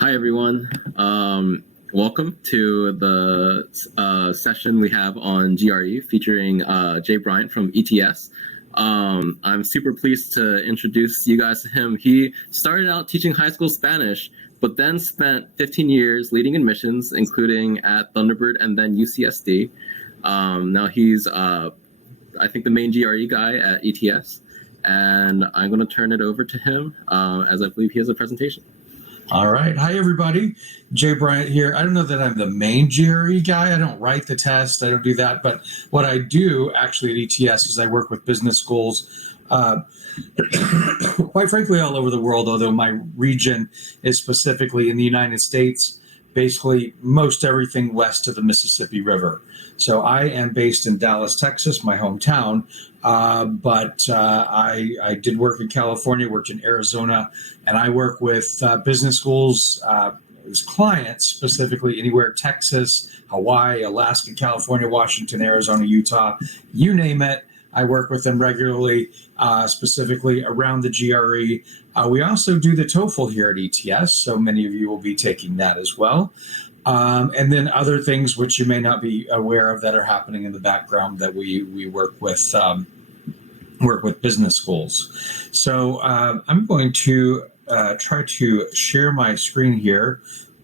Hi, everyone. Welcome to the session we have on GRE featuring Jay Bryant from ETS. I'm super pleased to introduce you guys to him. He started out teaching high school Spanish, but then spent 15 years leading admissions, including at Thunderbird and then UCSD. Now he's, I think, the main GRE guy at ETS, and I'm going to turn it over to him as I believe he has a presentation. All right. Hi, everybody. Jay Bryant here. I don't know that I'm the main GRE guy. I don't write the test. I don't do that. But what I do actually at ETS is I work with business schools, quite frankly, all over the world, although my region is specifically in the United States, basically most everything west of the Mississippi River. So I am based in Dallas, Texas, my hometown. But I did work in California, worked in Arizona, and I work with business schools as clients, specifically anywhere Texas, Hawaii, Alaska, California, Washington, Arizona, Utah, you name it. I work with them regularly, specifically around the GRE. We also do the TOEFL here at ETS, so many of you will be taking that as well. And then other things which you may not be aware of that are happening in the background that we work with business schools. So I'm going to try to share my screen here.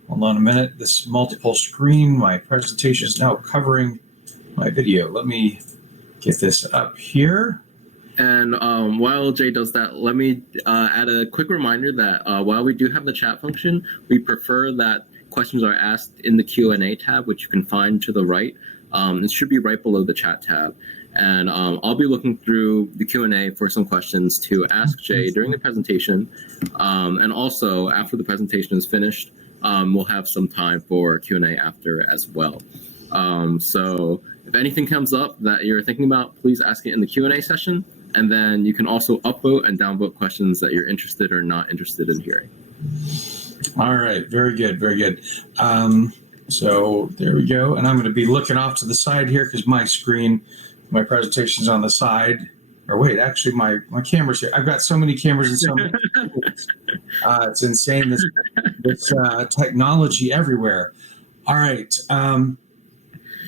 Hold on a minute. This multiple screen, my presentation is now covering my video. Let me get this up here. And while Jay does that, let me add a quick reminder that while we do have the chat function, we prefer that questions are asked in the Q&A tab, which you can find to the right. It should be right below the chat tab. And I'll be looking through the Q&A for some questions to ask Jay during the presentation. And also, after the presentation is finished, we'll have some time for Q&A after as well. So if anything comes up that you're thinking about, please ask it in the Q&A session. And then you can also upvote and downvote questions that you're interested or not interested in hearing. All right. Very good. Very good. So there we go. And I'm going to be looking off to the side here because my presentation's on the side. Or wait, actually, my camera's here. I've got so many cameras and so many it's insane, this technology everywhere. All right.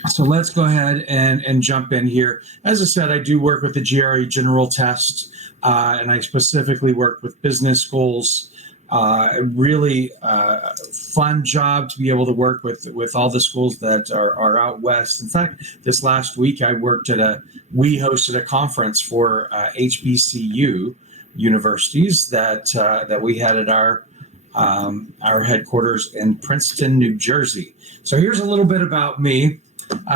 So let's go ahead and jump in here. As I said, I do work with the GRE General Test, and I specifically work with business schools. Really fun job to be able to work with all the schools that are out west. In fact, this last week we hosted a conference for HBCU universities that we had at our headquarters in Princeton, New Jersey. So here's a little bit about me.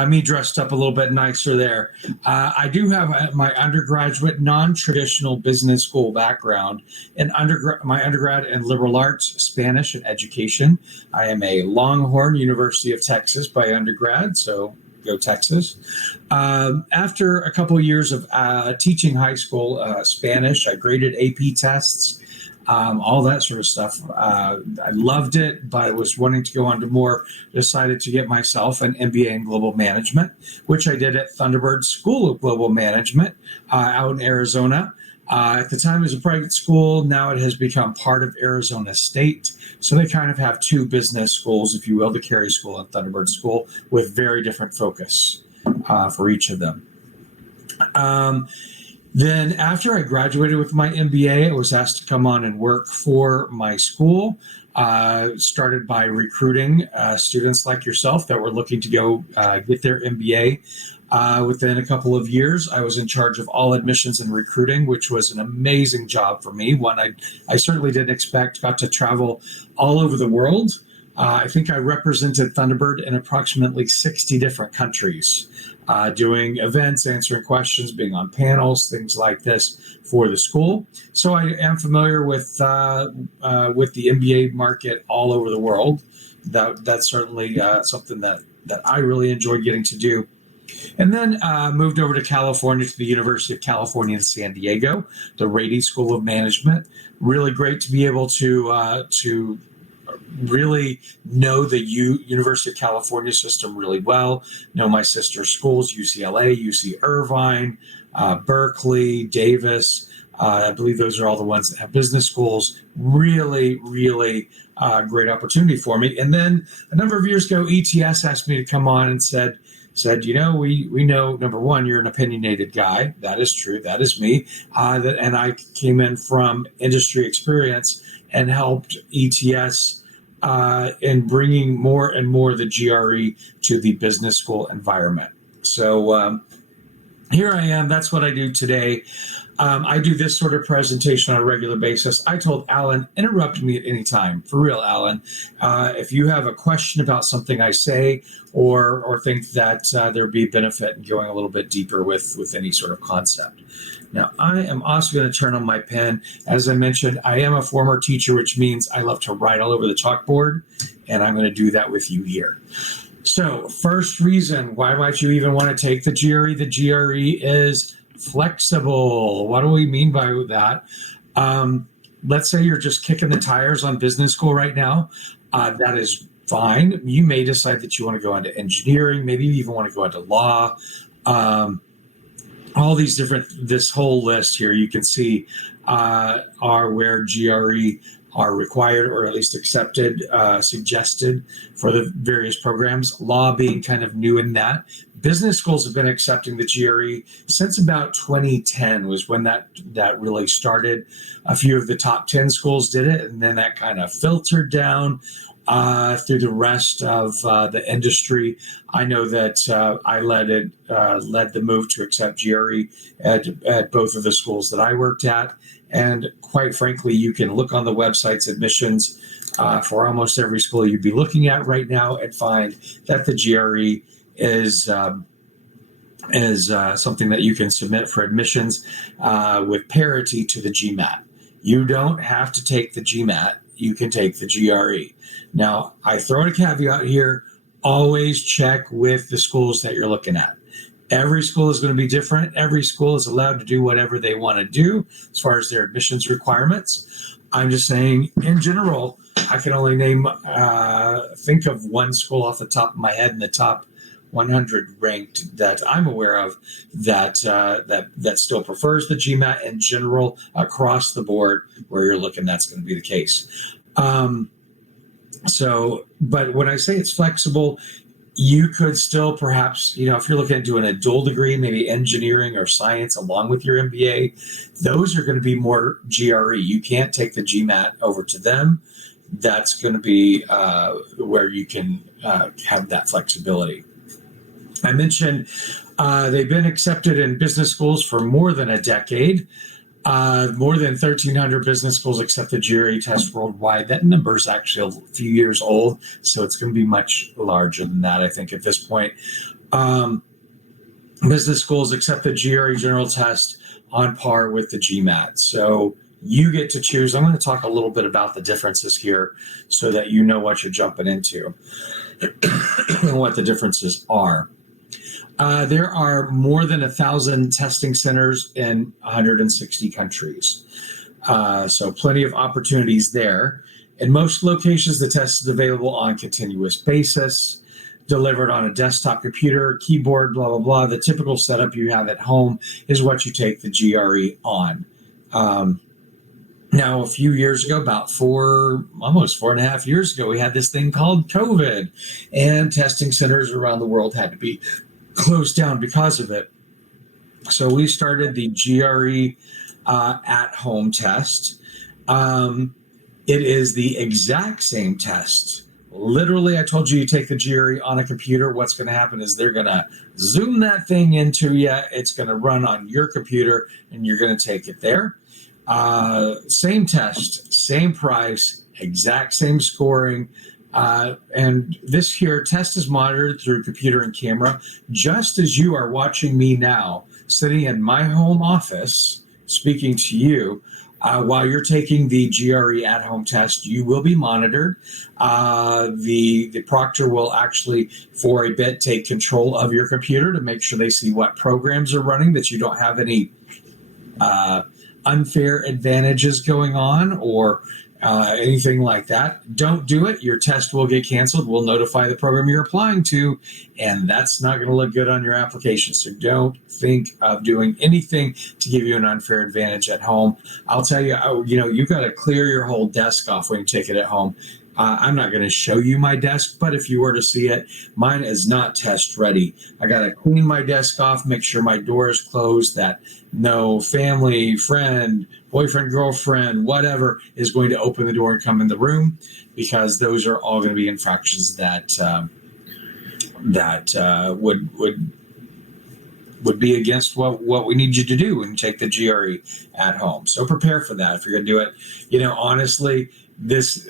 Me dressed up a little bit nicer there. I do have my undergraduate non-traditional business school background, and my undergrad in liberal arts, Spanish, and education. I am a Longhorn, University of Texas by undergrad, so go Texas. After a couple of years of teaching high school Spanish, I graded AP tests. All that sort of stuff. I loved it, but I was wanting to go on to more. Decided to get myself an MBA in Global Management, which I did at Thunderbird School of Global Management out in Arizona. At the time, it was a private school. Now it has become part of Arizona State. So they kind of have two business schools, if you will, the Carey School and Thunderbird School, with very different focus for each of them. Then after I graduated with my MBA, I was asked to come on and work for my school. Started by recruiting students like yourself that were looking to go get their MBA. Within a couple of years, I was in charge of all admissions and recruiting, which was an amazing job for me. One I certainly didn't expect. Got to travel all over the world. I think I represented Thunderbird in approximately 60 different countries, doing events, answering questions, being on panels, things like this for the school. So I am familiar with the MBA market all over the world. That's certainly something that I really enjoyed getting to do. And then moved over to California, to the University of California in San Diego, the Rady School of Management. Really great to be able to really know the University of California system really well. Know my sister schools, UCLA, UC Irvine, Berkeley, Davis. I believe those are all the ones that have business schools. really, really great opportunity for me. And then a number of years ago, ETS asked me to come on and said, we know, number one, you're an opinionated guy. That is true. That is me. And I came in from industry experience and helped ETS in bringing more and more of the GRE to the business school environment. So here I am. That's what I do today. I do this sort of presentation on a regular basis. I told Alan, interrupt me at any time. For real, Alan. If you have a question about something I say or think that there'd be benefit in going a little bit deeper with any sort of concept. Now, I am also going to turn on my pen. As I mentioned, I am a former teacher, which means I love to write all over the chalkboard, and I'm going to do that with you here. So, first reason, why might you even want to take the GRE? The GRE is flexible. What do we mean by that? Let's say you're just kicking the tires on business school right now. That is fine. You may decide that you want to go into engineering. Maybe you even want to go into law. All these different, this whole list here you can see are where GRE are required or at least accepted, suggested for the various programs. Law being kind of new in that. Business schools have been accepting the GRE since about 2010 was when that really started. A few of the top 10 schools did it, and then that kind of filtered down through the rest of the industry. I know that I led the move to accept GRE at both of the schools that I worked at. And quite frankly, you can look on the website's admissions for almost every school you'd be looking at right now and find that the GRE is something that you can submit for admissions with parity to the GMAT. You don't have to take the GMAT. You can take the GRE. Now, I throw in a caveat here. Always check with the schools that you're looking at. Every school is going to be different. Every school is allowed to do whatever they want to do as far as their admissions requirements. I'm just saying, in general, I can only think of one school off the top of my head in the top 100 ranked that I'm aware of that still prefers the GMAT in general across the board. Where you're looking, that's going to be the case. But when I say it's flexible, you could still perhaps, if you're looking at doing a dual degree, maybe engineering or science along with your MBA, those are going to be more GRE. You can't take the GMAT over to them. That's going to be where you can have that flexibility. I mentioned they've been accepted in business schools for more than a decade. More than 1,300 business schools accept the GRE test worldwide. That number is actually a few years old, so it's going to be much larger than that, I think, at this point. Business schools accept the GRE general test on par with the GMAT. So you get to choose. I'm going to talk a little bit about the differences here so that you know what you're jumping into and what the differences are. There are more than 1,000 testing centers in 160 countries. So plenty of opportunities there. In most locations, the test is available on a continuous basis, delivered on a desktop computer, keyboard, blah, blah, blah. The typical setup you have at home is what you take the GRE on. Now, a few years ago, about almost 4.5 years ago, we had this thing called COVID, and testing centers around the world had to be closed down because of it. So we started the GRE at-home test. It is the exact same test. Literally, I told you take the GRE on a computer. What's going to happen is they're going to zoom that thing into you. It's going to run on your computer, and you're going to take it there. Same test, same price, exact same scoring. And this here test is monitored through computer and camera, just as you are watching me now, sitting in my home office, speaking to you. While you're taking the GRE at-home test, you will be monitored. The proctor will actually, for a bit, take control of your computer to make sure they see what programs are running, that you don't have any unfair advantages going on or anything like that, don't do it. Your test will get canceled. We'll notify the program you're applying to, and that's not going to look good on your application. So don't think of doing anything to give you an unfair advantage at home. I'll tell you, you've got to clear your whole desk off when you take it at home. I'm not going to show you my desk, but if you were to see it, mine is not test ready. I got to clean my desk off, make sure my door is closed, that no family, friend, boyfriend, girlfriend, whatever is going to open the door and come in the room, because those are all going to be infractions that would be against what we need you to do when you take the GRE at home. So prepare for that if you're going to do it. Honestly, this,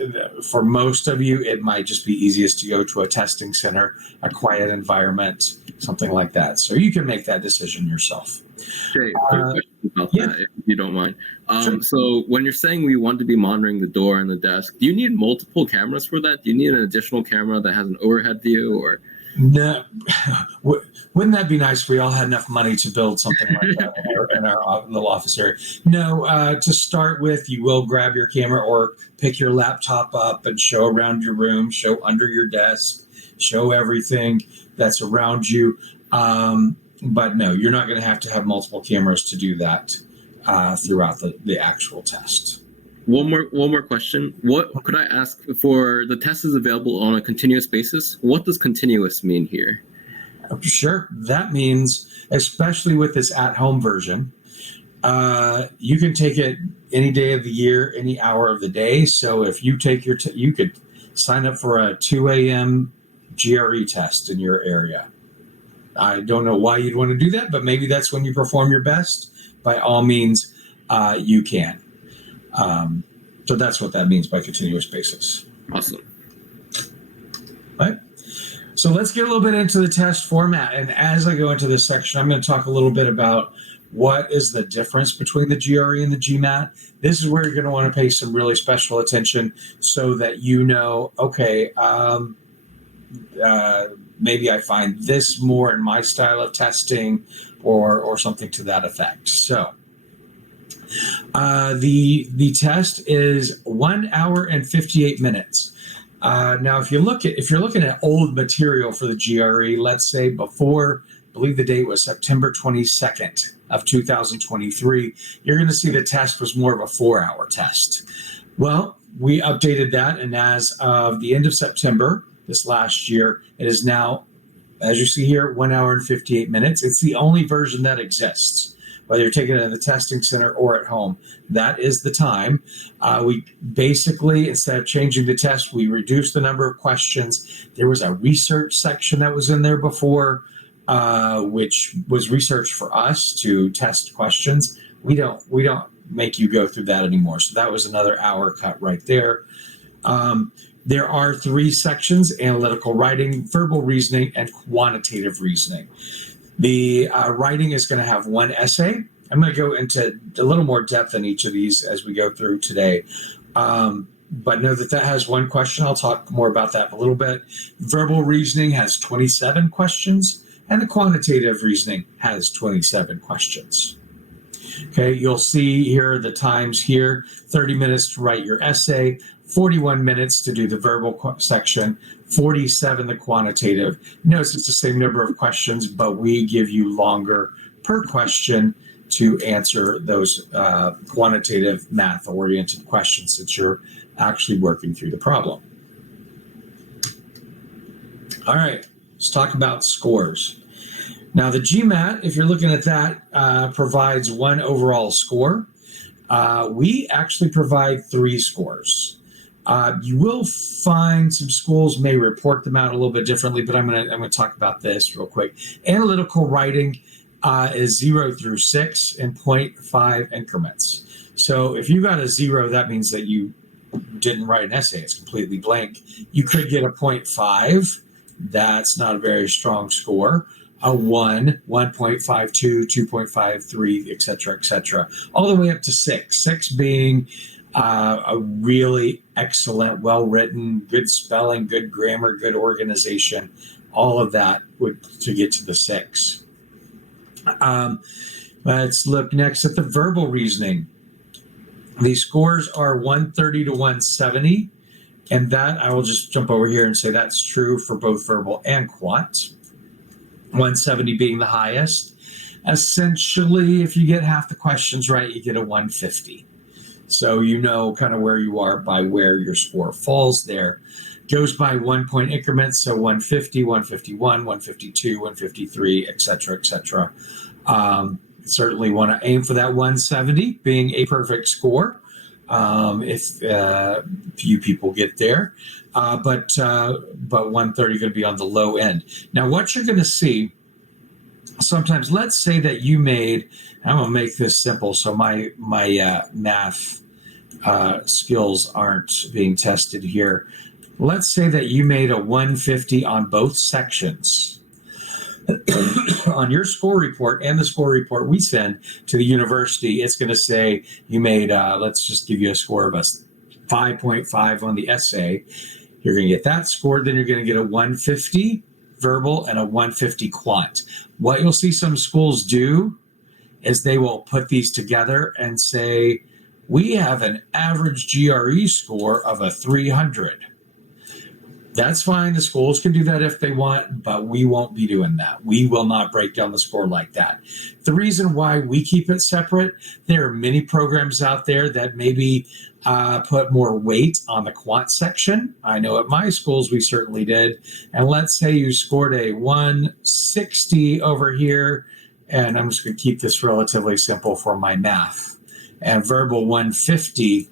for most of you, it might just be easiest to go to a testing center, a quiet environment, something like that. So you can make that decision yourself. Okay, quick question about that, if you don't mind. Sure. So when you're saying we want to be monitoring the door and the desk, do you need multiple cameras for that? Do you need an additional camera that has an overhead view, or? No, wouldn't that be nice if we all had enough money to build something like that in our little office area? No, to start with, you will grab your camera or pick your laptop up and show around your room, show under your desk, show everything that's around you. But no, you're not going to have multiple cameras to do that throughout the actual test. One more question. What could I ask for? The test is available on a continuous basis. What does continuous mean here? Sure. That means, especially with this at-home version, you can take it any day of the year, any hour of the day. So if you take you could sign up for a 2 a.m. GRE test in your area. I don't know why you'd want to do that, but maybe that's when you perform your best. By all means, you can. So that's what that means by continuous basis. Awesome. Right. So let's get a little bit into the test format. And as I go into this section, I'm going to talk a little bit about what is the difference between the GRE and the GMAT. This is where you're going to want to pay some really special attention so that okay, maybe I find this more in my style of testing or something to that effect. So the test is 1 hour and 58 minutes. Now, if you're looking at old material for the GRE, let's say before, I believe the date was September 22nd of 2023, you're going to see the test was more of a 4-hour test. Well, we updated that, and as of the end of September this last year, it is now, as you see here, 1 hour and 58 minutes. It's the only version that exists. Whether you're taking it in the testing center or at home, that is the time. We basically, instead of changing the test, we reduced the number of questions. There was a research section that was in there before, which was research for us to test questions. We don't make you go through that anymore. So that was another hour cut right there. There are 3 sections: analytical writing, verbal reasoning, and quantitative reasoning. The writing is going to have 1 essay. I'm going to go into a little more depth in each of these as we go through today. But know that has 1 question. I'll talk more about that in a little bit. Verbal reasoning has 27 questions, and the quantitative reasoning has 27 questions. Okay, you'll see here the times here: 30 minutes to write your essay, 41 minutes to do the verbal section, 47 the quantitative. Notice it's the same number of questions, but we give you longer per question to answer those quantitative math-oriented questions that you're actually working through the problem. All right, let's talk about scores. Now, the GMAT, if you're looking at that, provides 1 overall score. We actually provide 3 scores. You will find some schools may report them out a little bit differently, but I'm gonna talk about this real quick. Analytical writing is 0 through 6 in 0.5 increments. So if you got a 0, that means that you didn't write an essay. It's completely blank. You could get a 0.5. That's not a very strong score. A 1, 1.52, 2.53, et cetera, all the way up to 6. 6 being a really excellent, well-written, good spelling, good grammar, good organization, all of that to get to the 6. Let's look next at the verbal reasoning. The scores are 130 to 170. And that I will just jump over here and say that's true for both verbal and quant. 170 being the highest. Essentially, if you get half the questions right, you get a 150. So you know kind of where you are by where your score falls there. Goes by 1 point increments, so 150, 151, 152, 153, et cetera, et cetera. Certainly want to aim for that 170 being a perfect score. If few people get there, but 130 going to be on the low end. Now, what you're going to see sometimes, let's say that you made, I'm going to make this simple so my math skills aren't being tested here. Let's say that you made a 150 on both sections. On your score report and the score report we send to the university, it's going to say you made, let's just give you a score of a 5.5 on the essay. You're going to get that score. Then you're going to get a 150 verbal and a 150 quant. What you'll see some schools do is they will put these together and say, we have an average GRE score of a 300. That's fine. The schools can do that if they want, but we won't be doing that. We will not break down the score like that. The reason why we keep it separate, there are many programs out there that maybe put more weight on the quant section. I know at my schools we certainly did. And let's say you scored a 160 over here, and I'm just going to keep this relatively simple for my math. And verbal 150,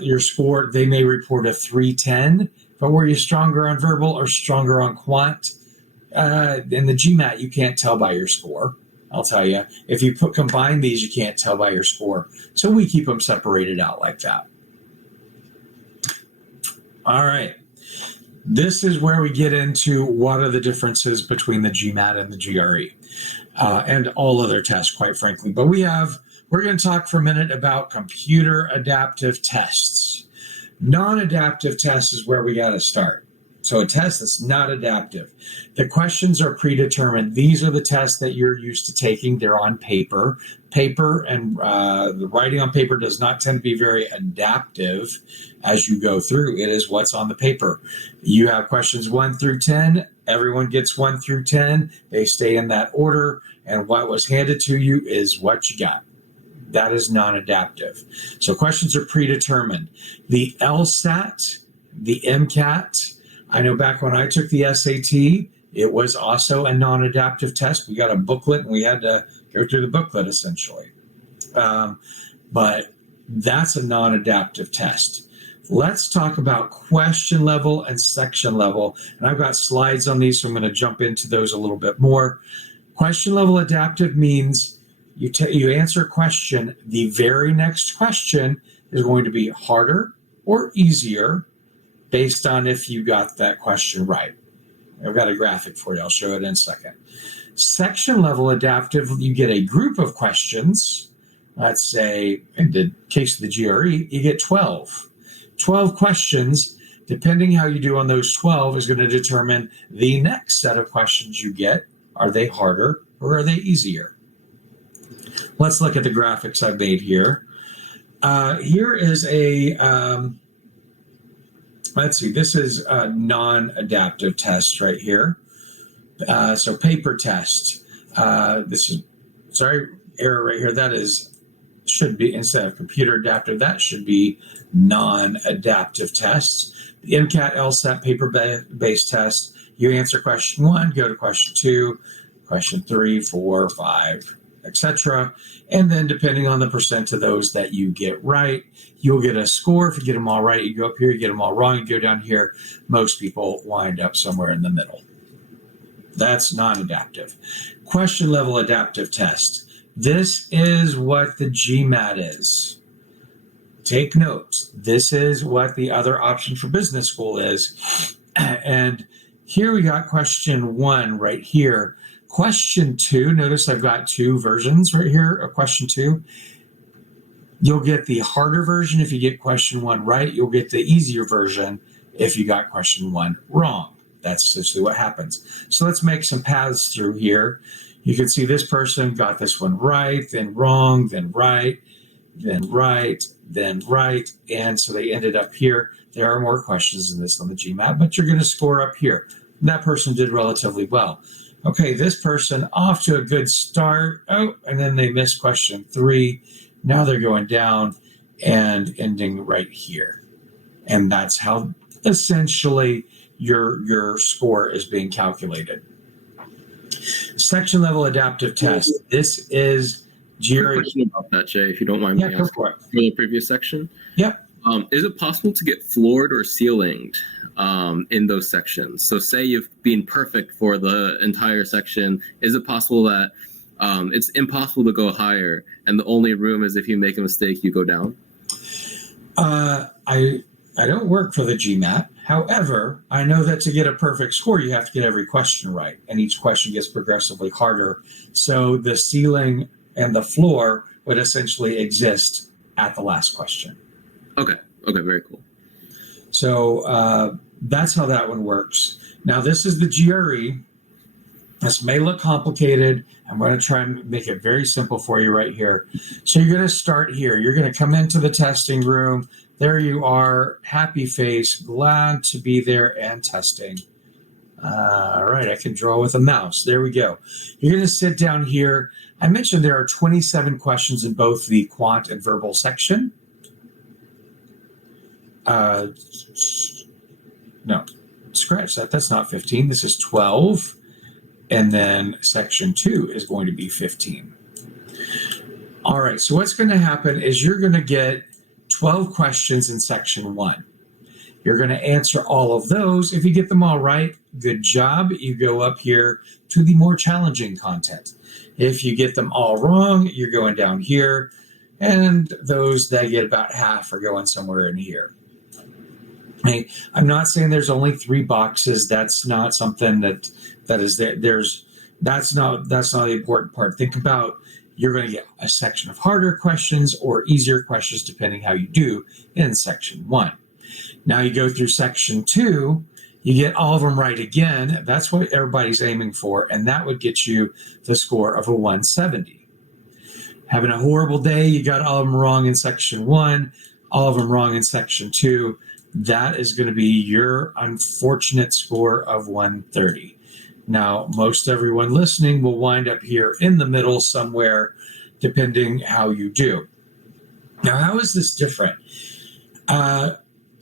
your score, they may report a 310. But were you stronger on verbal or stronger on quant? In the GMAT, you can't tell by your score. I'll tell you. If you combine these, you can't tell by your score. So we keep them separated out like that. All right. This is where we get into what are the differences between the GMAT and the GRE and all other tests, quite frankly. But we're going to talk for a minute about computer adaptive tests. Non-adaptive tests is where we got to start. So a test that's not adaptive. The questions are predetermined. These are the tests that you're used to taking. They're on paper. Paper and the writing on paper does not tend to be very adaptive as you go through. It is what's on the paper. You have questions 1 through 10. Everyone gets 1 through 10. They stay in that order. And what was handed to you is what you got. That is non-adaptive. So questions are predetermined. The LSAT, the MCAT, I know back when I took the SAT, it was also a non-adaptive test. We got a booklet and we had to go through the booklet essentially. But that's a non-adaptive test. Let's talk about question level and section level. And I've got slides on these, so I'm going to jump into those a little bit more. Question level adaptive means you answer a question, the very next question is going to be harder or easier based on if you got that question right. I've got a graphic for you. I'll show it in a second. Section level adaptive, you get a group of questions. Let's say, in the case of the GRE, you get 12. 12 questions. Depending how you do on those 12 is going to determine the next set of questions you get. Are they harder or are they easier? Let's look at the graphics I've made here. Here is a, let's see, this is a non-adaptive test right here. So paper test. This is, sorry, error right here. That should be, instead of computer adaptive, that should be non-adaptive tests. The MCAT, LSAT, paper-based test. You answer question 1, go to question 2, question 3, 4, 5, etc. And then depending on the percent of those that you get right, you'll get a score. If you get them all right, you go up here. You get them all wrong, you go down here. Most people wind up somewhere in the middle. That's non-adaptive. Question level adaptive test. This is what the GMAT is. Take note. This is what the other option for business school is. And here we got question 1 right here. Question 2, notice I've got 2 versions right here of question 2. You'll get the harder version if you get question 1 right. You'll get the easier version if you got question 1 wrong. That's essentially what happens. So let's make some paths through here. You can see this person got this one right, then wrong, then right. then right, then right. And so they ended up here. There are more questions than this on the GMAT, but you're going to score up here. That person did relatively well. Okay, this person off to a good start. Oh, and then they missed question 3. Now they're going down and ending right here. And that's how essentially your score is being calculated. Section level adaptive test. This is GRE. Question about that, Jay, if you don't mind me Go asking. for it. For the previous section? Yep. Is it possible to get floored or ceilinged in those sections? So say you've been perfect for the entire section. Is it possible that it's impossible to go higher and the only room is if you make a mistake, you go down? I don't work for the GMAT. However, I know that to get a perfect score, you have to get every question right. And each question gets progressively harder. So the ceiling and the floor would essentially exist at the last question. Okay, very cool. So that's how that one works. Now, this is the GRE. This may look complicated. I'm going to try and make it very simple for you right here. So you're going to start here. You're going to come into the testing room. There you are, happy face, glad to be there and testing. All right, I can draw with a mouse. There we go. You're going to sit down here. I mentioned there are 27 questions in both the quant and verbal section. No, scratch that. That's not 15. This is 12. And then section 2 is going to be 15. All right, so what's going to happen is you're going to get 12 questions in section 1. You're going to answer all of those. If you get them all right, good job. You go up here to the more challenging content. If you get them all wrong, you're going down here. And those that get about half are going somewhere in here. I'm not saying there's only 3 boxes. That's not something that is there. That's not the important part. Think about, you're going to get a section of harder questions or easier questions depending how you do in section 1. Now you go through section 2, you get all of them right again. That's what everybody's aiming for, and that would get you the score of a 170. Having a horrible day, you got all of them wrong in section 1, all of them wrong in section 2. That is going to be your unfortunate score of 130. Now, most everyone listening will wind up here in the middle somewhere, depending how you do. Now, how is this different?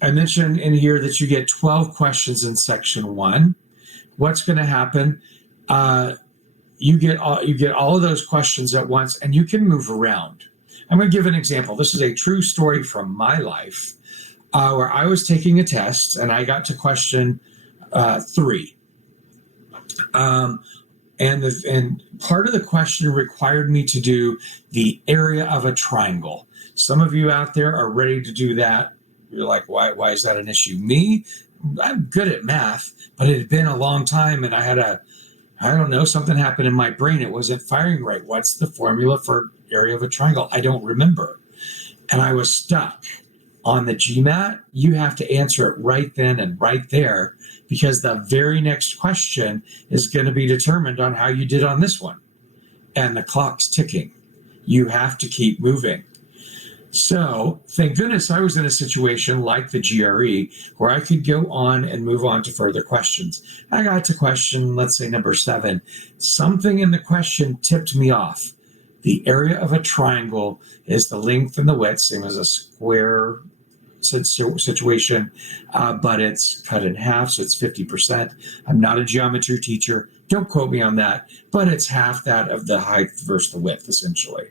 I mentioned in here that you get 12 questions in section 1. What's going to happen? You get all of those questions at once, and you can move around. I'm going to give an example. This is a true story from my life, where I was taking a test, and I got to question 3. And part of the question required me to do the area of a triangle. Some of you out there are ready to do that. You're like, why is that an issue? Me, I'm good at math, but it had been a long time, and I don't know, something happened in my brain. It wasn't firing right. What's the formula for area of a triangle? I don't remember. And I was stuck. On the GMAT, you have to answer it right then and right there, because the very next question is going to be determined on how you did on this one. And the clock's ticking. You have to keep moving. So thank goodness I was in a situation like the GRE where I could go on and move on to further questions. I got to question, let's say number 7. Something in the question tipped me off. The area of a triangle is the length and the width, same as a square situation, but it's cut in half, so it's 50%. I'm not a geometry teacher. Don't quote me on that, but it's half that of the height versus the width, essentially.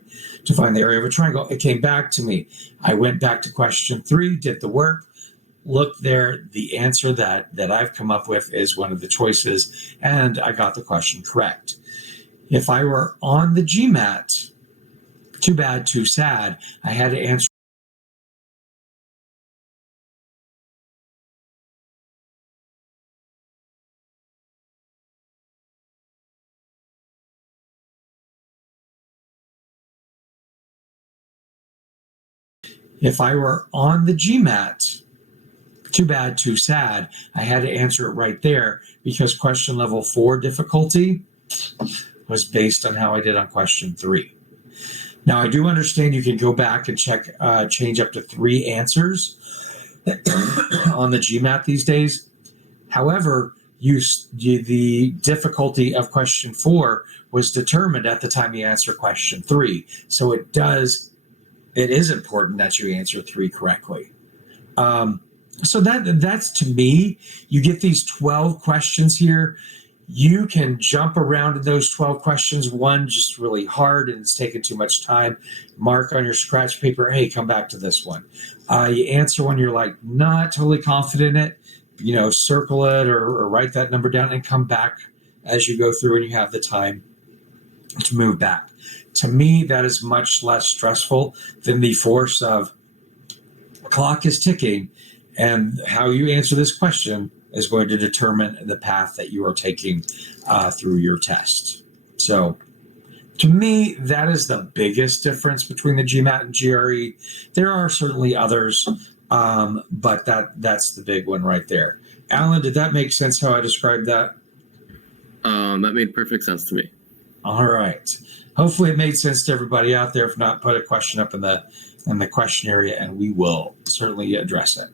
To find the area of a triangle, it came back to me. I went back to question 3, did the work. Look there, the answer that I've come up with is one of the choices, and I got the question correct. If I were on the GMAT, too bad, too sad, I had to answer. If I were on the GMAT, too bad, too sad, I had to answer it right there, because question level 4 difficulty was based on how I did on question 3. Now, I do understand you can go back and change up to 3 answers on the GMAT these days. However, the difficulty of question 4 was determined at the time you answer question 3. So it is important that you answer 3 correctly. So that's, to me, you get these 12 questions here. You can jump around in those 12 questions. One just really hard and it's taking too much time. Mark on your scratch paper, hey, come back to this one. You answer one you're like not totally confident in it, circle it or write that number down and come back as you go through and you have the time to move back. To me, that is much less stressful than the force of the clock is ticking and how you answer this question is going to determine the path that you are taking through your test. So to me, that is the biggest difference between the GMAT and GRE. There are certainly others, but that's the big one right there. Alan, did that make sense how I described that? That made perfect sense to me. All right. Hopefully it made sense to everybody out there. If not, put a question up in the question area and we will certainly address it.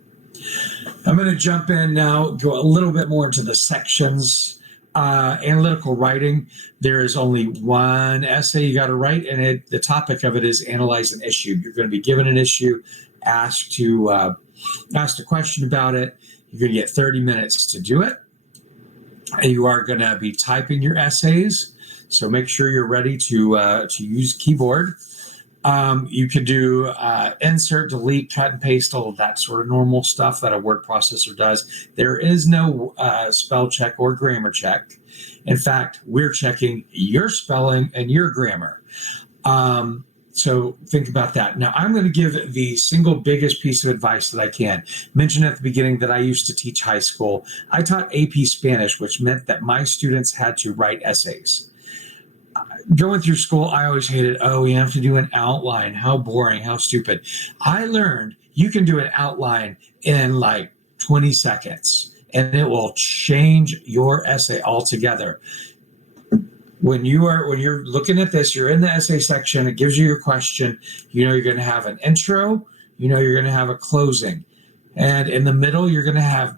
I'm going to jump in now, go a little bit more into the sections. Analytical writing, there is only one essay you got to write, and the topic of it is analyze an issue. You're going to be given an issue, asked a question about it. You're going to get 30 minutes to do it. And you are going to be typing your essays, so make sure you're ready to use keyboard. You could do insert, delete, cut and paste, all of that sort of normal stuff that a word processor does. There is no spell check or grammar check. In fact, we're checking your spelling and your grammar. So think about that. Now, I'm going to give the single biggest piece of advice that I can. Mention at the beginning that I used to teach high school. I taught AP Spanish, which meant that my students had to write essays. Going through school, I always hated, we have to do an outline. How boring, how stupid. I learned you can do an outline in like 20 seconds and it will change your essay altogether. When you're looking at this, you're in the essay section, it gives you your question. You're going to have an intro, you're going to have a closing. And in the middle, you're going to have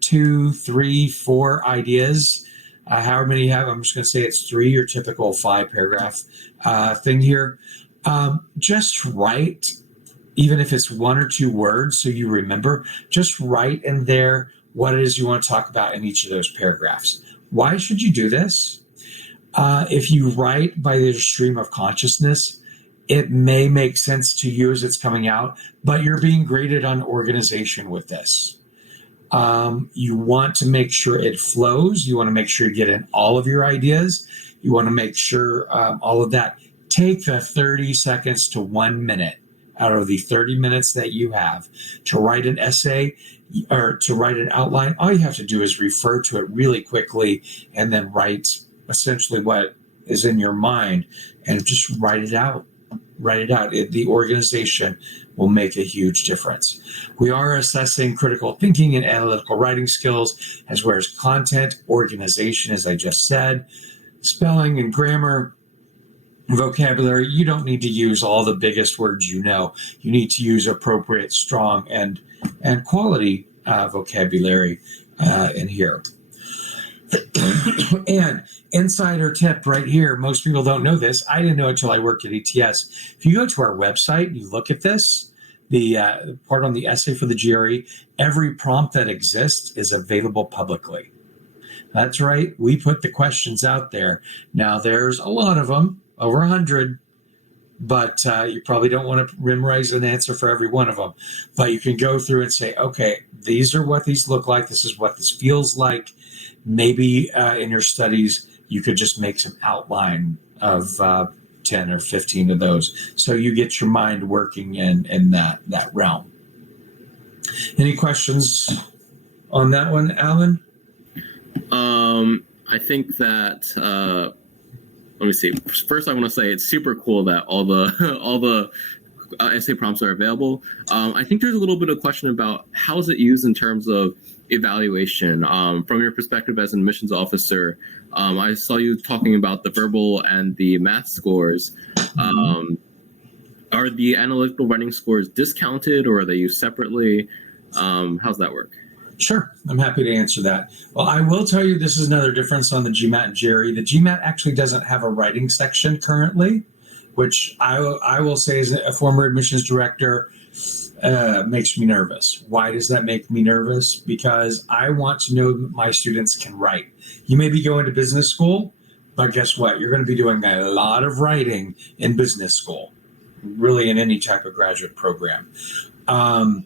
2, 3, 4 ideas. However many you have, I'm just going to say it's 3, your typical 5-paragraph thing here. Just write, even if it's 1 or 2 words so you remember, just write in there what it is you want to talk about in each of those paragraphs. Why should you do this? If you write by the stream of consciousness, it may make sense to you as it's coming out, but you're being graded on organization with this. You want to make sure it flows. You want to make sure you get in all of your ideas. You want to make sure all of that. Take the 30 seconds to 1 minute out of the 30 minutes that you have to write an essay or to write an outline. All you have to do is refer to it really quickly and then write essentially what is in your mind and just write it out. Write it out. The organization will make a huge difference. We are assessing critical thinking and analytical writing skills, as well as content, organization, as I just said, spelling and grammar, vocabulary. You don't need to use all the biggest words you know. You need to use appropriate, strong, and quality vocabulary in here. And insider tip right here, most people don't know this. I didn't know it until I worked at ETS. If you go to our website and you look at this, the part on the essay for the GRE, every prompt that exists is available publicly. That's right. We put the questions out there. Now, there's a lot of them, over 100, but you probably don't want to memorize an answer for every one of them. But you can go through and say, okay, these are what these look like. This is what this feels like. Maybe in your studies, you could just make some outline of 10 or 15 of those. So you get your mind working in that realm. Any questions on that one, Alan? I think that, let me see. First, I want to say it's super cool that all the essay prompts are available. I think there's a little bit of question about how is it used in terms of evaluation. From your perspective as an admissions officer, I saw you talking about the verbal and the math scores. Are the analytical writing scores discounted, or are they used separately? How's that work? Sure, I'm happy to answer that. Well, I will tell you this is another difference on the GMAT and GRE. The GMAT actually doesn't have a writing section currently, which I will say as a former admissions director makes me nervous. Why does that make me nervous? Because I want to know that my students can write. You may be going to business school, but guess what? You're going to be doing a lot of writing in business school, really in any type of graduate program. The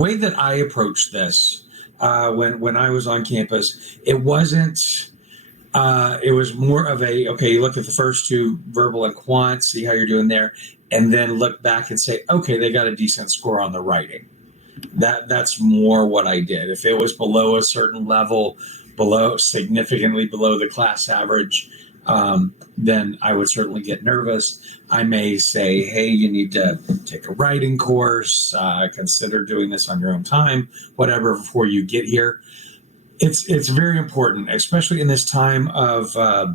way that I approached this when I was on campus, it wasn't. It was more of a, okay, you look at the first two, verbal and quant, see how you're doing there, and then look back and say, okay, they got a decent score on the writing. That's more what I did. If it was below a certain level, significantly below the class average, then I would certainly get nervous. I may say, hey, you need to take a writing course, consider doing this on your own time, whatever, before you get here. It's very important, especially in this time of AI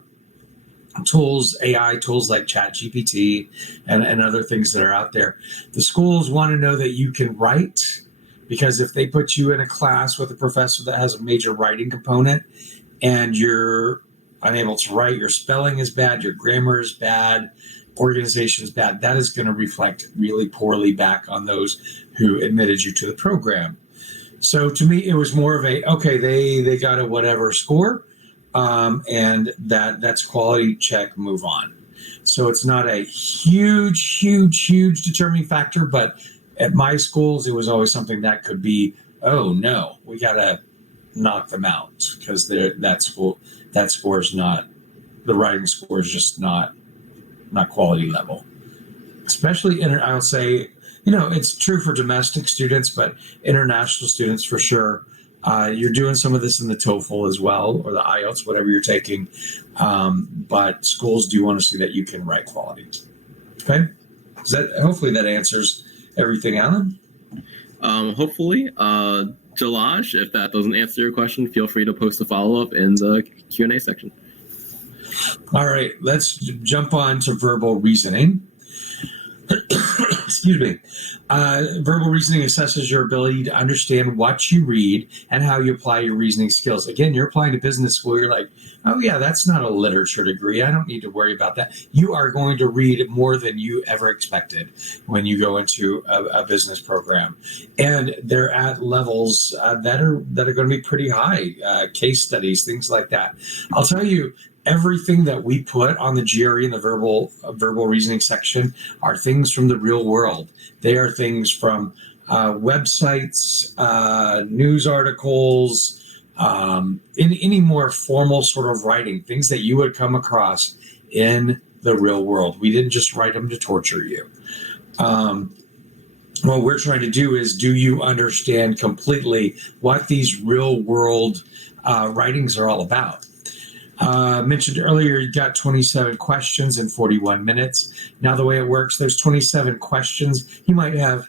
tools like ChatGPT and other things that are out there. The schools want to know that you can write, because if they put you in a class with a professor that has a major writing component and you're unable to write, your spelling is bad, your grammar is bad, organization is bad, that is going to reflect really poorly back on those who admitted you to the program. So to me, it was more of a, okay, they got a whatever score, and that's quality check, move on. So it's not a huge determining factor, but at my schools, it was always something that could be, oh no, we got to knock them out because that score is not, the writing score is just not quality level. Especially, I'll say, it's true for domestic students, but international students for sure. You're doing some of this in the TOEFL as well, or the IELTS, whatever you're taking. But schools do want to see that you can write quality. Okay, hopefully that answers everything, Alan. Hopefully, Jalaj, if that doesn't answer your question, feel free to post a follow-up in the Q&A section. All right, let's jump on to verbal reasoning. Excuse me. Verbal reasoning assesses your ability to understand what you read and how you apply your reasoning skills. Again, you're applying to business school. You're like, oh yeah, that's not a literature degree. I don't need to worry about that. You are going to read more than you ever expected when you go into a business program, and they're at levels that are going to be pretty high. Case studies, things like that. I'll tell you, everything that we put on the GRE and the verbal reasoning section are things from the real world. They are things from websites, news articles, in any more formal sort of writing, things that you would come across in the real world. We didn't just write them to torture you. What we're trying to do is, do you understand completely what these real world writings are all about? Mentioned earlier, you got 27 questions in 41 minutes. Now, the way it works, there's 27 questions. You might have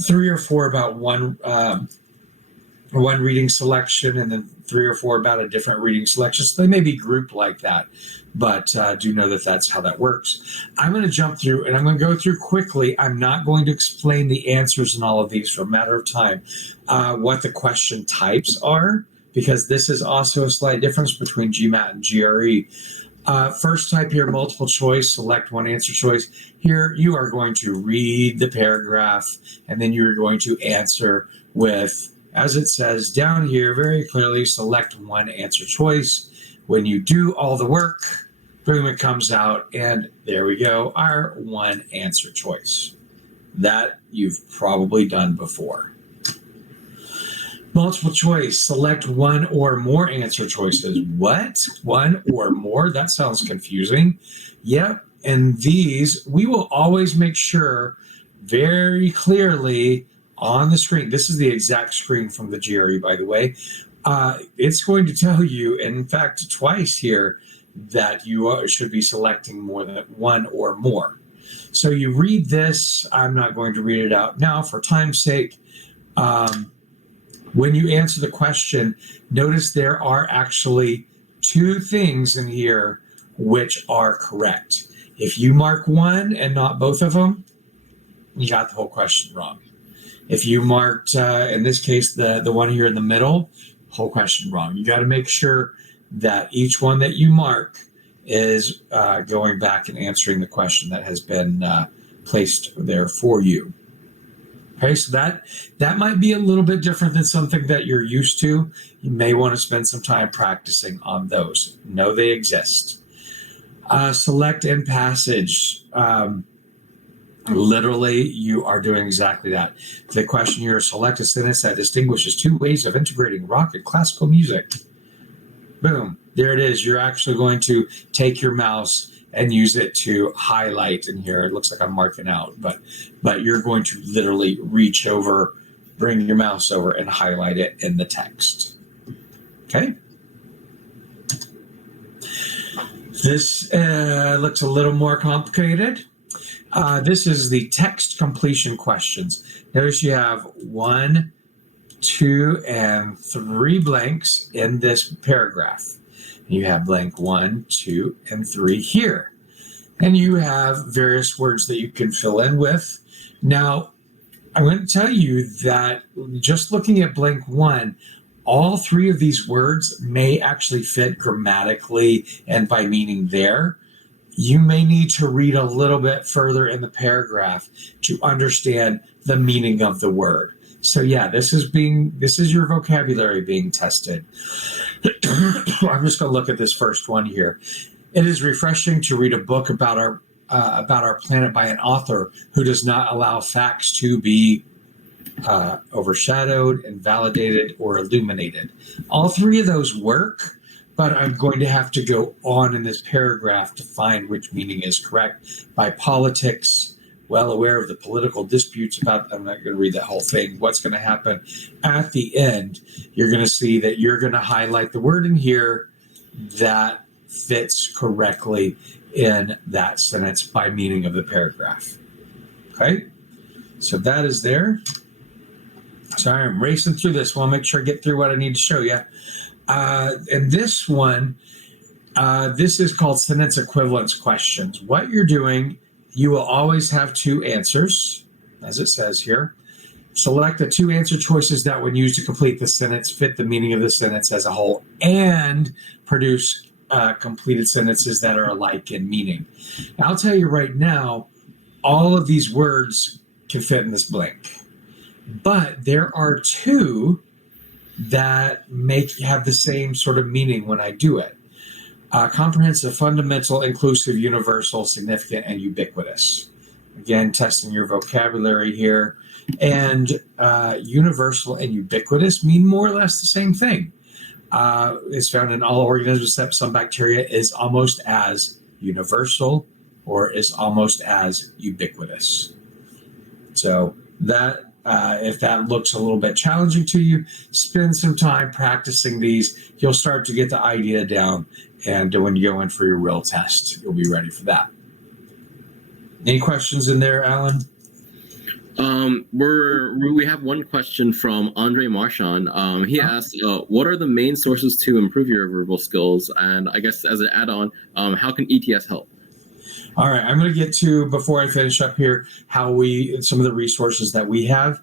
3 or 4 about one reading selection, and then 3 or 4 about a different reading selection. So they may be grouped like that, but do know that that's how that works. I'm going to jump through, and I'm going to go through quickly. I'm not going to explain the answers in all of these for a matter of time, what the question types are, because this is also a slight difference between GMAT and GRE. First type here, multiple choice, select one answer choice. Here, you are going to read the paragraph, and then you're going to answer with, as it says down here very clearly, select one answer choice. When you do all the work, boom, it comes out, and there we go, our one answer choice. That you've probably done before. Multiple choice, select one or more answer choices. What? One or more? That sounds confusing. Yep. And these, we will always make sure very clearly on the screen. This is the exact screen from the GRE, by the way. It's going to tell you, in fact, twice here, that you should be selecting more than one or more. So you read this. I'm not going to read it out now for time's sake. When you answer the question, notice there are actually 2 things in here which are correct. If you mark one and not both of them, you got the whole question wrong. If you marked, in this case, the one here in the middle, whole question wrong. You got to make sure that each one that you mark is going back and answering the question that has been placed there for you. Okay, so that might be a little bit different than something that you're used to. You may want to spend some time practicing on those. Know they exist. Select in passage. Literally, you are doing exactly that. The question here is select a sentence that distinguishes two ways of integrating rock and classical music. Boom. There it is. You're actually going to take your mouse and use it to highlight in here. It looks like I'm marking out, but you're going to literally reach over, bring your mouse over and highlight it in the text. Okay. This looks a little more complicated. This is the text completion questions. Notice you have 1, 2, and 3 blanks in this paragraph. You have blank 1, 2, and 3 here. And you have various words that you can fill in with. Now, I'm going to tell you that just looking at blank 1, all 3 of these words may actually fit grammatically and by meaning there. You may need to read a little bit further in the paragraph to understand the meaning of the word. So yeah, this is your vocabulary being tested. I'm just going to look at this first one here. It is refreshing to read a book about our planet by an author who does not allow facts to be overshadowed, invalidated, or illuminated. All 3 of those work, but I'm going to have to go on in this paragraph to find which meaning is correct. By politics, well aware of the political disputes about, I'm not going to read that whole thing, what's going to happen. At the end, you're going to see that you're going to highlight the word in here that fits correctly in that sentence by meaning of the paragraph. Okay? So that is there. Sorry, I'm racing through this one. Make sure I get through what I need to show you. And this one, this is called sentence equivalence questions. What you're doing, you will always have 2 answers, as it says here. Select the 2 answer choices that when used to complete the sentence fit the meaning of the sentence as a whole and produce completed sentences that are alike in meaning. Now, I'll tell you right now, all of these words can fit in this blank. But there are 2 that have the same sort of meaning when I do it. Comprehensive, fundamental, inclusive, universal, significant, and ubiquitous. Again, testing your vocabulary here. And universal and ubiquitous mean more or less the same thing. It's found in all organisms except some bacteria, is almost as universal or is almost as ubiquitous. So that if that looks a little bit challenging to you, spend some time practicing these. You'll start to get the idea down, and when you go in for your real test, you'll be ready for that. Any questions in there, Alan? We have one question from Andre Marchand. He asked, what are the main sources to improve your verbal skills? And I guess as an add-on, how can ETS help? All right, I'm going to get to, before I finish up here, some of the resources that we have.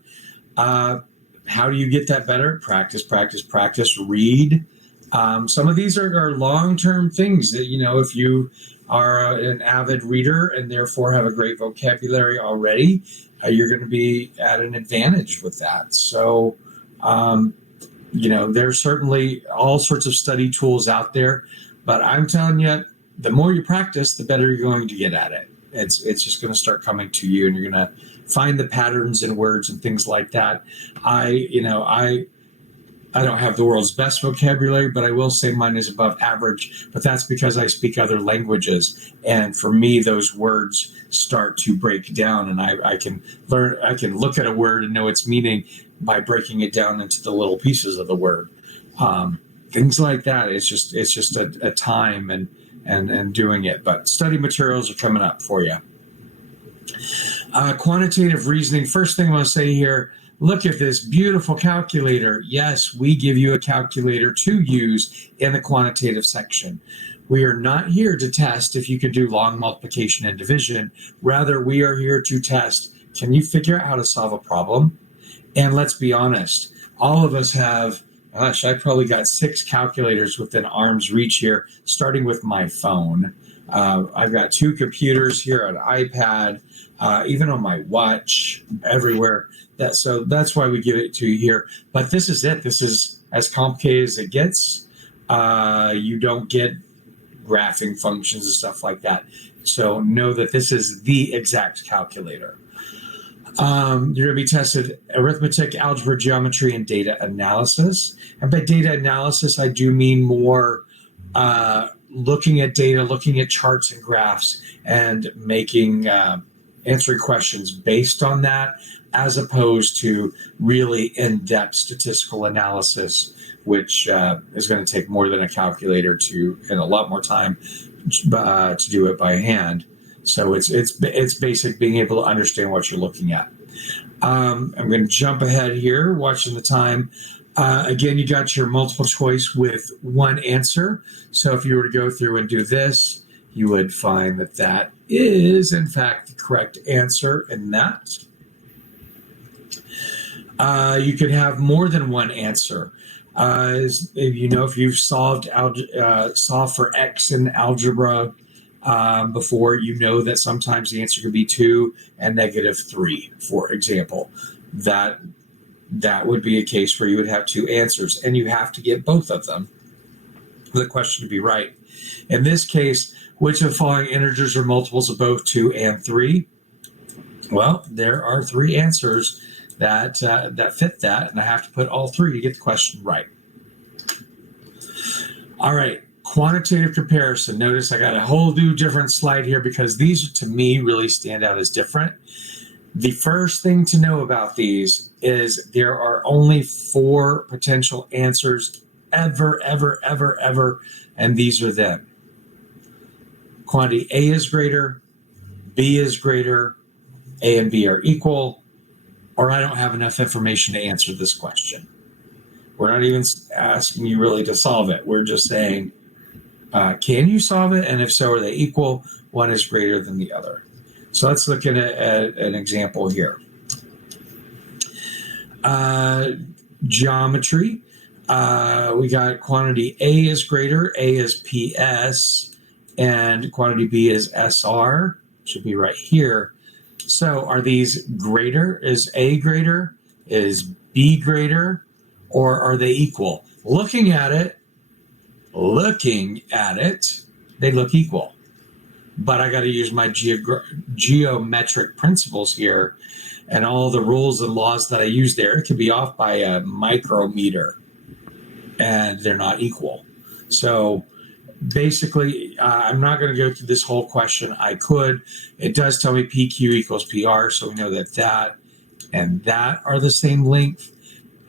How do you get that better? Practice, practice, practice, read. Some of these are long-term things that, if you are an avid reader and therefore have a great vocabulary already, you're going to be at an advantage with that. So, there's certainly all sorts of study tools out there, but I'm telling you, the more you practice, the better you're going to get at it. It's just going to start coming to you, and you're going to find the patterns in words and things like that. I don't have the world's best vocabulary, but I will say mine is above average. But that's because I speak other languages, and for me, those words start to break down, and I can look at a word and know its meaning by breaking it down into the little pieces of the word. Things like that. It's just a time and doing it. But study materials are coming up for you. Quantitative reasoning. First thing I want to say here, look at this beautiful calculator. Yes, we give you a calculator to use in the quantitative section. We are not here to test if you can do long multiplication and division. Rather, we are here to test, can you figure out how to solve a problem? And let's be honest, all of us have, gosh, I probably got 6 calculators within arm's reach here, starting with my phone. I've got 2 computers here, an iPad, even on my watch, everywhere. So that's why we give it to you here. But this is it. This is as complicated as it gets. You don't get graphing functions and stuff like that. So know that this is the exact calculator. You're going to be tested arithmetic, algebra, geometry, and data analysis. And by data analysis, I do mean more looking at data, looking at charts and graphs, and making answering questions based on that, as opposed to really in-depth statistical analysis, which is going to take more than a calculator and a lot more time to do it by hand. So it's basic being able to understand what you're looking at. I'm going to jump ahead here, watching the time. Again, you got your multiple choice with one answer. So if you were to go through and do this, you would find that that is, in fact, the correct answer in that. You could have more than one answer. If you've solved for X in algebra before, you know that sometimes the answer could be 2 and -3, for example. That would be a case where you would have 2 answers, and you have to get both of them for the question to be right. In this case, which of the following integers are multiples of both 2 and 3? Well, there are 3 answers that fit that, and I have to put all 3 to get the question right. All right, quantitative comparison. Notice I got a whole new different slide here because these, to me, really stand out as different. The first thing to know about these is there are only 4 potential answers ever, and these are them. Quantity A is greater, B is greater, A and B are equal, or I don't have enough information to answer this question. We're not even asking you really to solve it. We're just saying, can you solve it? And if so, are they equal? One is greater than the other. So let's look at an example here. Geometry. We got quantity A is greater, A is PS, and quantity B is SR. Should be right here. So are these greater? Is A greater? Is B greater? Or are they equal? Looking at it, they look equal. But I got to use my geometric principles here, and all the rules and laws that I use there. It could be off by a micrometer, and they're not equal. So basically, I'm not going to go through this whole question. I could. It does tell me PQ equals PR, so we know that and that are the same length.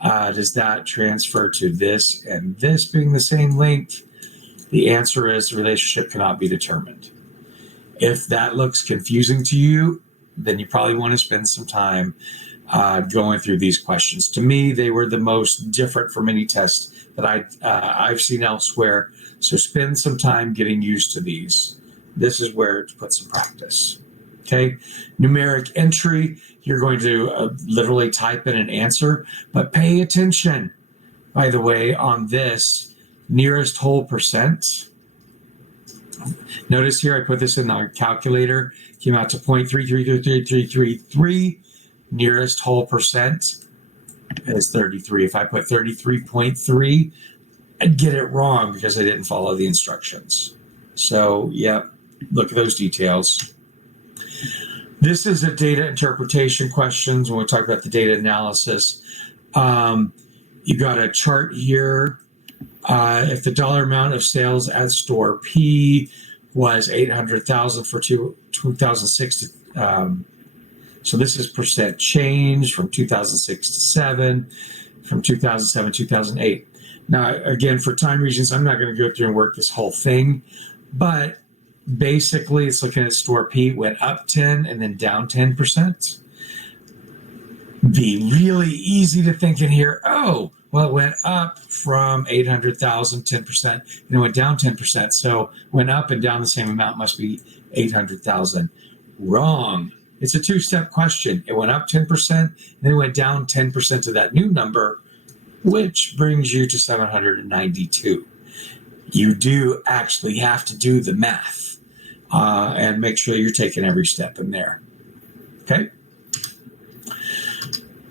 Does that transfer to this and this being the same length? The answer is the relationship cannot be determined. If that looks confusing to you, then you probably want to spend some time going through these questions. To me, they were the most different from any test that I've seen elsewhere. So spend some time getting used to these. This is where to put some practice. Okay, numeric entry, you're going to literally type in an answer, but pay attention, by the way, on this nearest whole percent. Notice here I put this in the calculator, came out to 0.333333. Nearest whole percent is 33. If I put 33.3, I'd get it wrong because I didn't follow the instructions. So, yeah, look at those details. This is a data interpretation questions when we talk about the data analysis. You got a chart here. If the dollar amount of sales at store P was 800,000 for 2006, so this is percent change from 2006 to 7, from 2007 to 2008. Now, again, for time reasons, I'm not going to go through and work this whole thing, but basically, it's looking at store P went up 10 and then down 10%. be really easy to think in here, oh, well, it went up from 800,000, 10%, and it went down 10%. So went up and down the same amount must be 800,000. Wrong. It's a two-step question. It went up 10%, then it went down 10% to that new number, which brings you to 792. You do actually have to do the math and make sure you're taking every step in there. Okay.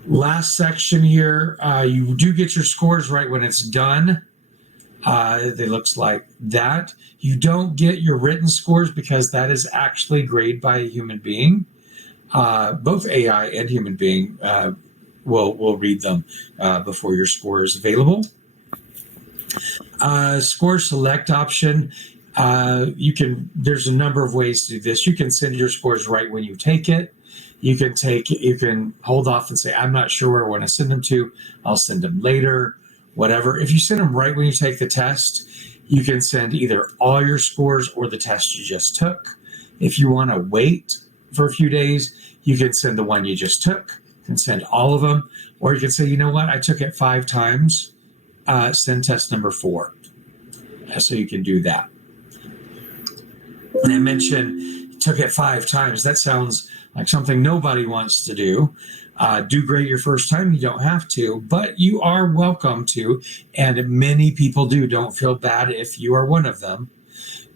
Last section here, you do get your scores right when it's done. It looks like that. You don't get your written scores because that is actually graded by a human being. Both AI and human being will read them before your score is available. Score select option. There's a number of ways to do this. You can send your scores right when you take it. You can hold off and say, I'm not sure where I want to send them to. I'll send them later, whatever. If you send them right when you take the test, you can send either all your scores or the test you just took. If you want to wait for a few days, you can send the one you just took, you can send all of them, or you can say, you know what, I took it 5 times, send test number 4. So you can do that. And I mentioned you took it 5 times. That sounds like something nobody wants to do. Do great your first time. You don't have to, but you are welcome to. And many people do. Don't feel bad if you are one of them.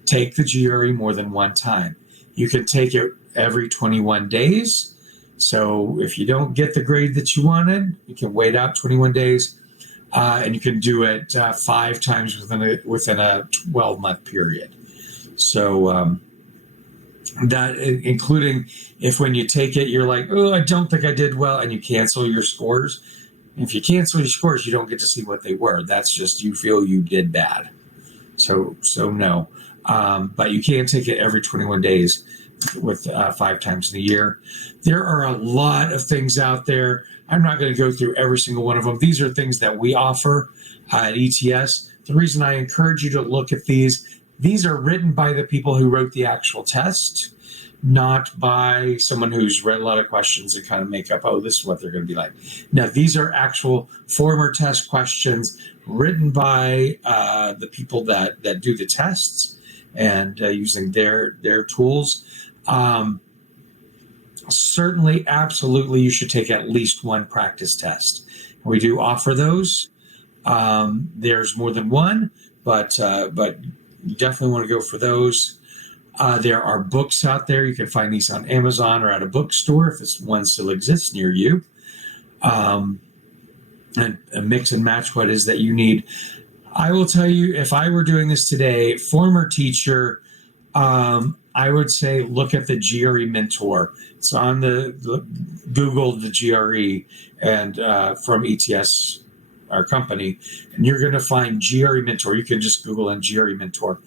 Take the GRE more than one time. You can take it every 21 days. So if you don't get the grade that you wanted, you can wait out 21 days. And you can do it 5 times within a 12-month period. So that, including if when you take it, you're like, oh, I don't think I did well, and you cancel your scores. If you cancel your scores, you don't get to see what they were. That's just you feel you did bad. So no. But you can take it every 21 days with 5 times in a year. There are a lot of things out there. I'm not going to go through every single one of them. These are things that we offer at ETS. The reason I encourage you to look at these are written by the people who wrote the actual test, not by someone who's read a lot of questions and kind of make up, oh, this is what they're going to be like. Now, these are actual former test questions written by the people that do the tests and using their tools. Certainly, absolutely, you should take at least one practice test. We do offer those. There's more than one, but you definitely want to go for those. There are books out there. You can find these on Amazon or at a bookstore if one still exists near you. And mix and match what it is that you need. I will tell you, if I were doing this today, former teacher, I would say look at the GRE Mentor. It's on the Google the GRE and from ETS, our company, and you're going to find GRE Mentor. You can just Google and GRE Mentor.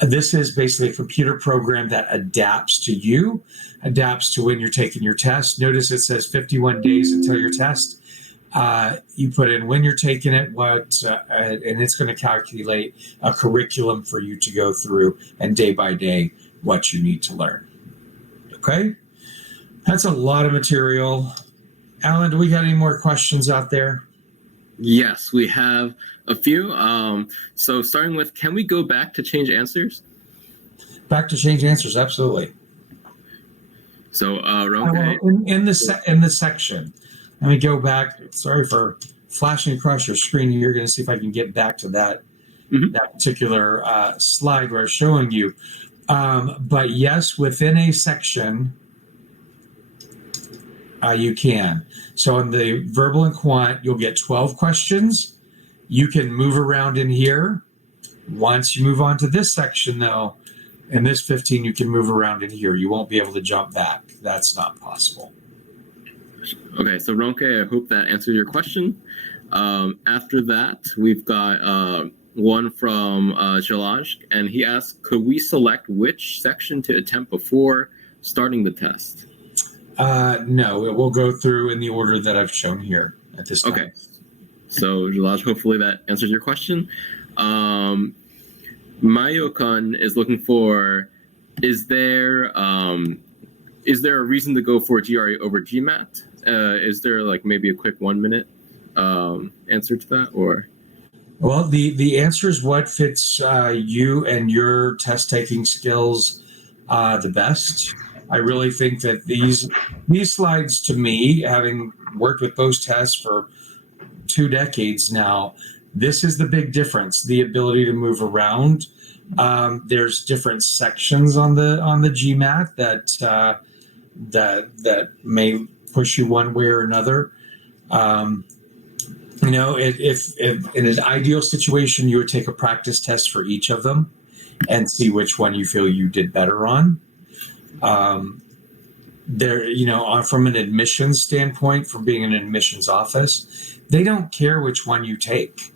This is basically a computer program that adapts to you, adapts to when you're taking your test. Notice it says 51 days until your test. You put in when you're taking it, and it's going to calculate a curriculum for you to go through and day by day what you need to learn. Okay? That's a lot of material. Alan, do we got any more questions out there? Yes, we have a few. So starting with, can we go back to change answers? Back to change answers, absolutely. So, Ronke, in the section, let me go back. Sorry for flashing across your screen. You're going to see if I can get back to that that particular slide where I was showing you. But yes, within a section, you can. So in the verbal and quant, you'll get 12 questions. You can move around in here. Once you move on to this section, though, in this 15, you can move around in here. You won't be able to jump back. That's not possible. Okay, so Ronke, I hope that answered your question. After that, we've got one from Jalaj, and he asked, could we select which section to attempt before starting the test? No, it will go through in the order that I've shown here at this time. Okay. So, Jalaj, hopefully that answers your question. Mayokun is looking for, is there a reason to go for GRE over GMAT? Is there like maybe a quick 1 minute answer to that, or? Well, the answer is what fits you and your test taking skills the best. I really think that these slides, to me, having worked with both tests for 2 decades now, this is the big difference: the ability to move around. There's different sections on the GMAT that may push you one way or another. If in an ideal situation, you would take a practice test for each of them and see which one you feel you did better on. From an admissions standpoint, from being in an admissions office, they don't care which one you take.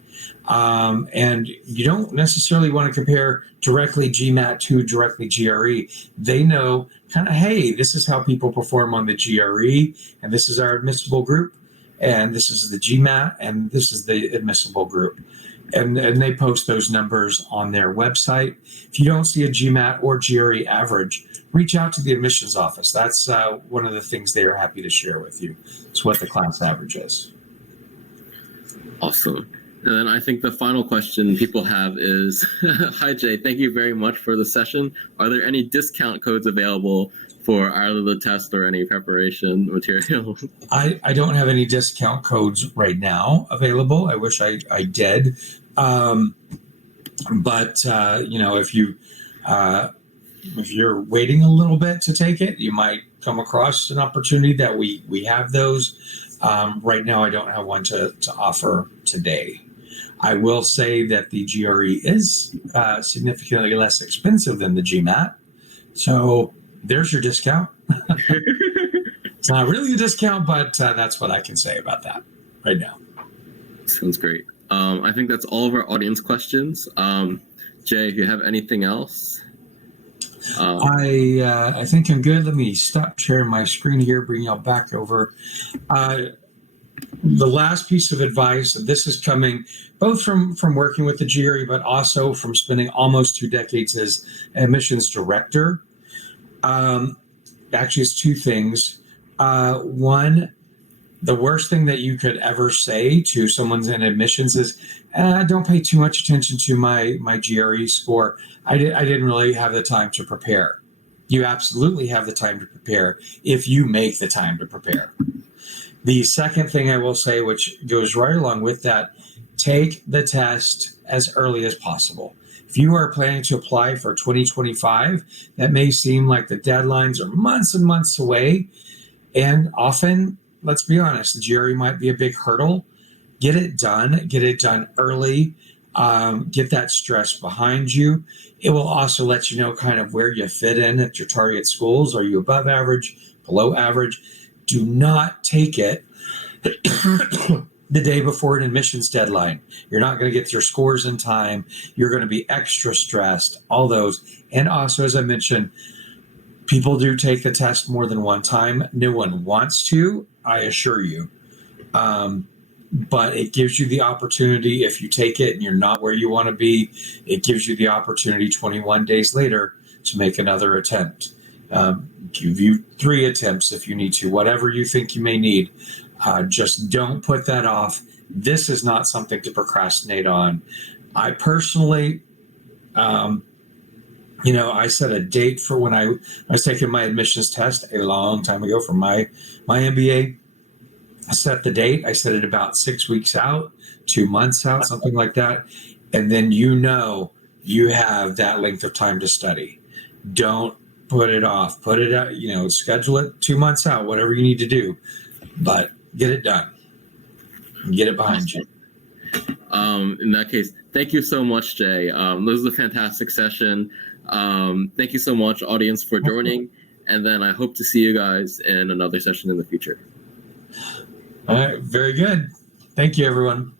And you don't necessarily want to compare directly GMAT to directly GRE. They know kind of, hey, this is how people perform on the GRE, and this is our admissible group, and this is the GMAT, and this is the admissible group. And they post those numbers on their website. If you don't see a GMAT or GRE average, reach out to the admissions office. That's one of the things they are happy to share with you. It's what the class average is. Awesome. And then I think the final question people have is, hi, Jay, thank you very much for the session. Are there any discount codes available for either the test or any preparation material? I don't have any discount codes right now available. I wish I did. If you're waiting a little bit to take it, you might come across an opportunity that we have those. Right now, I don't have one to offer today. I will say that the GRE is significantly less expensive than the GMAT. So there's your discount. It's not really a discount, but that's what I can say about that right now. Sounds great. I think that's all of our audience questions. Jay, if you have anything else? I think I'm good. Let me stop sharing my screen here, bring y'all back over. The last piece of advice, and this is coming both from working with the GRE, but also from spending almost 2 decades as admissions director. Actually, it's 2 things. One, the worst thing that you could ever say to someone's in admissions is, don't pay too much attention to my GRE score. I didn't really have the time to prepare. You absolutely have the time to prepare if you make the time to prepare. The second thing I will say, which goes right along with that, take the test as early as possible. If you are planning to apply for 2025, that may seem like the deadlines are months and months away. And often, let's be honest, the GRE might be a big hurdle. Get it done early. Get that stress behind you. It will also let you know kind of where you fit in at your target schools. Are you above average, below average? Do not take it the day before an admissions deadline. You're not going to get your scores in time. You're going to be extra stressed, all those. And also, as I mentioned, people do take the test more than one time. No one wants to, I assure you. But it gives you the opportunity, if you take it and you're not where you want to be, it gives you the opportunity 21 days later to make another attempt. Give you 3 attempts if you need to, whatever you think you may need. Just don't put that off. This is not something to procrastinate on. I personally, I set a date for when I was taking my admissions test a long time ago for my MBA. I set the date. I set it about 6 weeks out, 2 months out, something like that. And then you have that length of time to study. Don't put it off. Put it out, schedule it 2 months out, whatever you need to do. But get it done. Get it behind you. In that case, thank you so much, Jay. This is a fantastic session. Thank you so much, audience, for joining. And then I hope to see you guys in another session in the future. All right. Very good. Thank you, everyone.